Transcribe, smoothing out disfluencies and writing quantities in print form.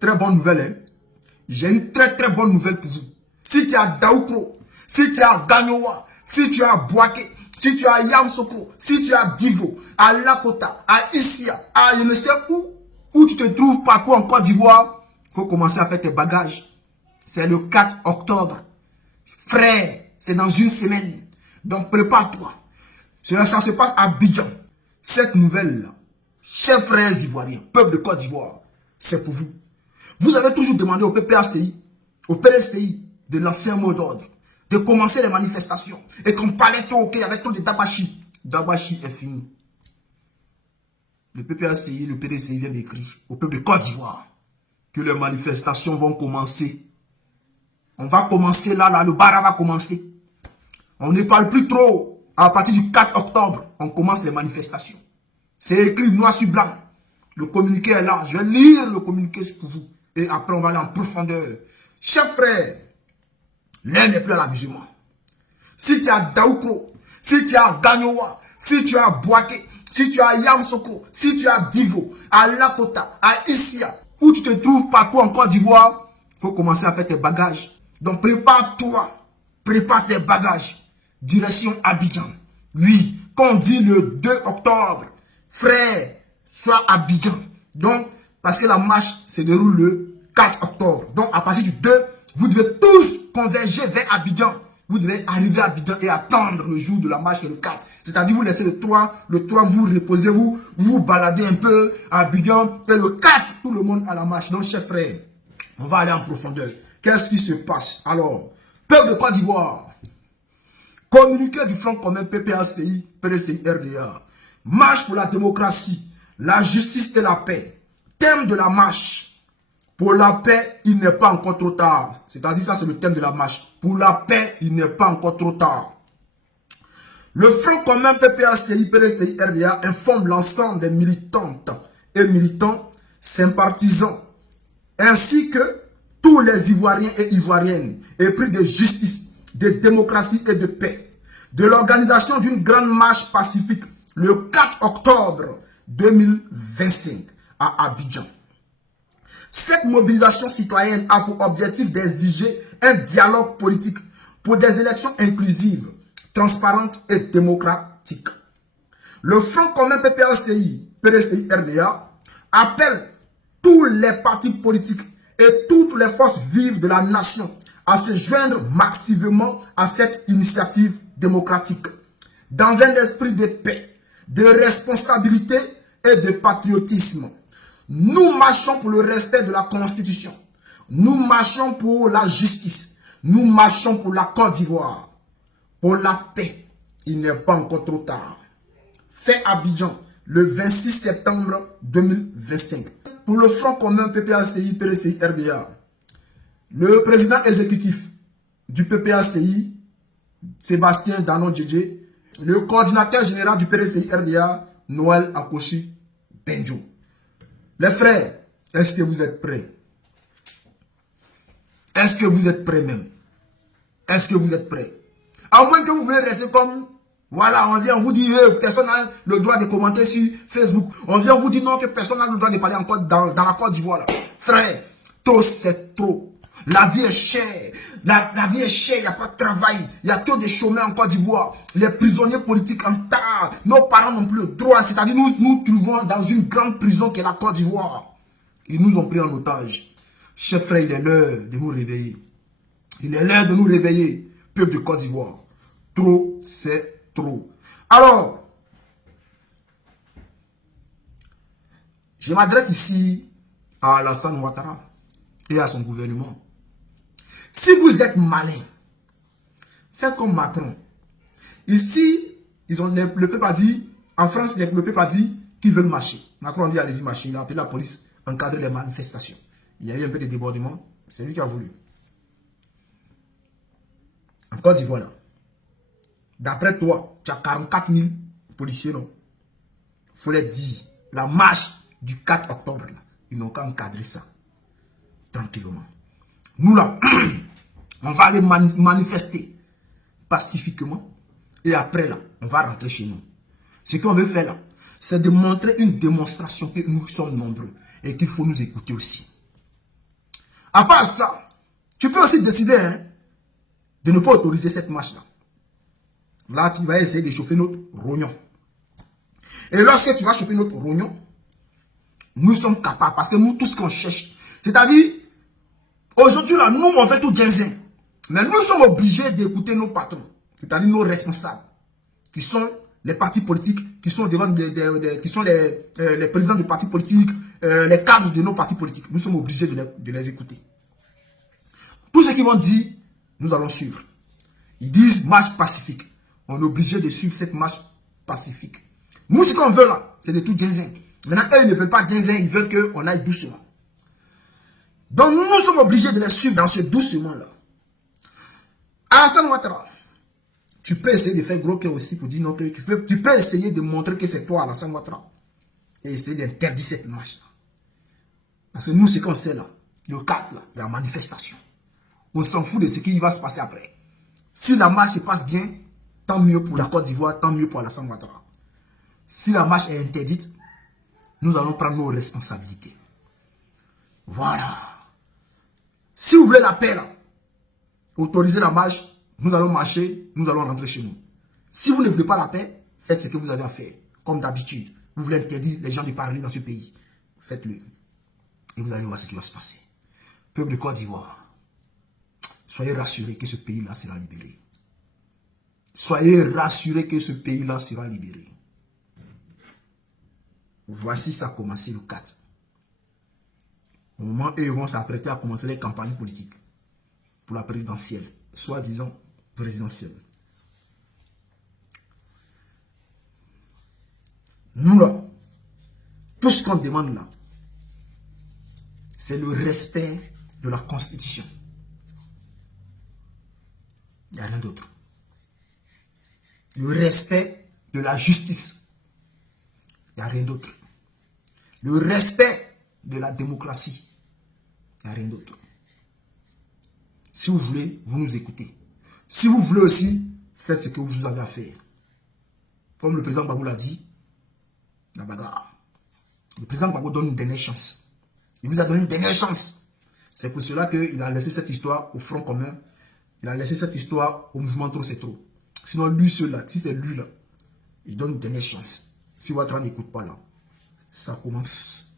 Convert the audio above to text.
très bonne nouvelle. Hein? J'ai une très bonne nouvelle pour vous. Si tu as Daoukro, si tu as Gagnoa, si tu as Boaké, si tu as Yamsoko, si tu as Divo, à Lakota, à Issia, à je ne sais où tu te trouves partout en Côte d'Ivoire, il faut commencer à faire tes bagages. C'est le 4 octobre. Frère, c'est dans une semaine. Donc prépare-toi. Ça se passe à Abidjan. Cette nouvelle-là, chers frères ivoiriens, peuple de Côte d'Ivoire, c'est pour vous. Vous avez toujours demandé au PPACI, au PDCI, de lancer un mot d'ordre, de commencer les manifestations. Et qu'on parlait tout, ok, avec tout de Dabachi. Dabachi est fini. Le PPACI, le PDCI vient d'écrire au peuple de Côte d'Ivoire que les manifestations vont commencer. On va commencer là, le bar va commencer. On ne parle plus trop. À partir du 4 octobre, on commence les manifestations. C'est écrit noir sur blanc. Le communiqué est là. Je vais lire le communiqué pour vous. Et après, on va aller en profondeur. Chers frères, l'un n'est plus à l'amusement. Si tu as Daoukro, si tu as Gagnoa, si tu as Boaké, si tu as Yamsoko, si tu as Divo, à Lakota, à Issia, où tu te trouves partout en Côte d'Ivoire, il faut commencer à faire tes bagages. Donc prépare-toi, prépare tes bagages. Direction Abidjan. Oui, quand on dit le 2 octobre, frère, soit Abidjan. Donc, parce que la marche se déroule le 4 octobre. Donc, à partir du 2, vous devez tous converger vers Abidjan. Vous devez arriver à Abidjan et attendre le jour de la marche, le 4. C'est-à-dire, vous laissez le 3, vous reposez, vous baladez un peu à Abidjan. Et le 4, tout le monde à la marche. Donc, chers frères, on va aller en profondeur. Qu'est-ce qui se passe? Alors, peuple de Côte d'Ivoire, communiqué du Front commun PPACI, PDCI, RDA. Marche pour la démocratie, la justice et la paix. Thème de la marche. Pour la paix, il n'est pas encore trop tard. C'est-à-dire, ça c'est le thème de la marche. Pour la paix, il n'est pas encore trop tard. Le Front commun PPACI, PDCI, RDA informe l'ensemble des militantes et militants, sympathisants, ainsi que tous les Ivoiriens et Ivoiriennes épris de justice, de démocratie et de paix, de l'organisation d'une grande marche pacifique le 4 octobre 2025 à Abidjan. Cette mobilisation citoyenne a pour objectif d'exiger un dialogue politique pour des élections inclusives, transparentes et démocratiques. Le Front commun PPACI, PDCI, RDA appelle tous les partis politiques et toutes les forces vives de la nation à se joindre massivement à cette initiative démocratique, dans un esprit de paix, de responsabilité et de patriotisme. Nous marchons pour le respect de la Constitution. Nous marchons pour la justice. Nous marchons pour la Côte d'Ivoire. Pour la paix. Il n'est pas encore trop tard. Fait Abidjan, le 26 septembre 2025. Pour le Front commun PPACI, PDCI, RDA, le président exécutif du PPACI, Sébastien Danon Djedje, le coordinateur général du PDCI RDA, Noël Akoshi Benjo. Les frères, est-ce que vous êtes prêts? Est-ce que vous êtes prêts même? Est-ce que vous êtes prêts? À moins que vous voulez rester comme, voilà, on vient vous dire, personne n'a le droit de commenter sur Facebook. On vient vous dire non, que personne n'a le droit de parler encore dans la Côte d'Ivoire. Frère, trop c'est trop. La vie est chère. La vie est chère, il n'y a pas de travail. Il y a trop de chômeurs en Côte d'Ivoire. Les prisonniers politiques en tas. Nos parents n'ont plus le droit. C'est-à-dire, nous trouvons dans une grande prison qui est la Côte d'Ivoire. Ils nous ont pris en otage. Chers frères, il est l'heure de nous réveiller. Il est l'heure de nous réveiller. Peuple de Côte d'Ivoire. Trop, c'est trop. Alors, je m'adresse ici à Alassane Ouattara et à son gouvernement. Si vous êtes malin, faites comme Macron. Ici, le peuple a dit, en France, le peuple a dit qu'ils veulent marcher. Macron a dit allez-y marcher. Il a appelé la police, encadrer les manifestations. Il y a eu un peu de débordement. C'est lui qui a voulu. En Côte d'Ivoire, d'après toi, tu as 44 000 policiers, non? Il faut les dire. La marche du 4 octobre, là, ils n'ont qu'à encadrer ça. Tranquillement. Nous là, on va aller manifester pacifiquement. Et après là, on va rentrer chez nous. Ce qu'on veut faire là, c'est de montrer une démonstration que nous sommes nombreux. Et qu'il faut nous écouter aussi. À part ça, tu peux aussi décider hein, de ne pas autoriser cette marche-là. Là, tu vas essayer de chauffer notre rognon. Et lorsque tu vas chauffer notre rognon, nous sommes capables, parce que nous, tout ce qu'on cherche, c'est-à-dire, aujourd'hui, là, nous, on fait tout ginzin. Mais nous sommes obligés d'écouter nos patrons, c'est-à-dire nos responsables, qui sont les partis politiques, qui sont devant qui sont les présidents de partis politiques, les cadres de nos partis politiques. Nous sommes obligés de les écouter. Tout ce qu'ils vont dire, nous allons suivre. Ils disent marche pacifique. On est obligé de suivre cette marche pacifique. Nous, ce qu'on veut là, c'est de tout ginzin. Maintenant, eux, ils ne veulent pas ginzin, ils veulent qu'on aille doucement. Donc, nous sommes obligés de les suivre dans ce doucement-là. Alassane Ouattara, tu peux essayer de faire gros cœur aussi pour dire non, que tu peux essayer de montrer que c'est toi, Alassane Ouattara, et essayer d'interdire cette marche-là. Parce que nous, ce qu'on sait là, le cap là, il y a manifestation. On s'en fout de ce qui va se passer après. Si la marche se passe bien, tant mieux pour la Côte d'Ivoire, tant mieux pour Alassane Ouattara. Si la marche est interdite, nous allons prendre nos responsabilités. Voilà. Si vous voulez la paix là, autorisez la marche, nous allons marcher, nous allons rentrer chez nous. Si vous ne voulez pas la paix, faites ce que vous avez à faire. Comme d'habitude, vous voulez interdire les gens de parler dans ce pays. Faites-le. Et vous allez voir ce qui va se passer. Peuple de Côte d'Ivoire, soyez rassurés que ce pays-là sera libéré. Soyez rassurés que ce pays-là sera libéré. Voici ça a commencé le 4. Au moment où ils vont s'apprêter à commencer les campagnes politiques pour la présidentielle, soi-disant présidentielle. Nous là, tout ce qu'on demande là, c'est le respect de la Constitution. Il n'y a rien d'autre. Le respect de la justice. Il n'y a rien d'autre. Le respect de la démocratie. Il n'y a rien d'autre. Si vous voulez, vous nous écoutez. Si vous voulez aussi, faites ce que vous avez à faire. Comme le président Gbagbo l'a dit, la bagarre. Le président Gbagbo donne une dernière chance. Il vous a donné une dernière chance. C'est pour cela qu'il a laissé cette histoire au Front commun. Il a laissé cette histoire au mouvement Trop c'est trop. Sinon, lui seul là, si c'est lui là, il donne une dernière chance. Si votre n'écoute pas là, ça commence.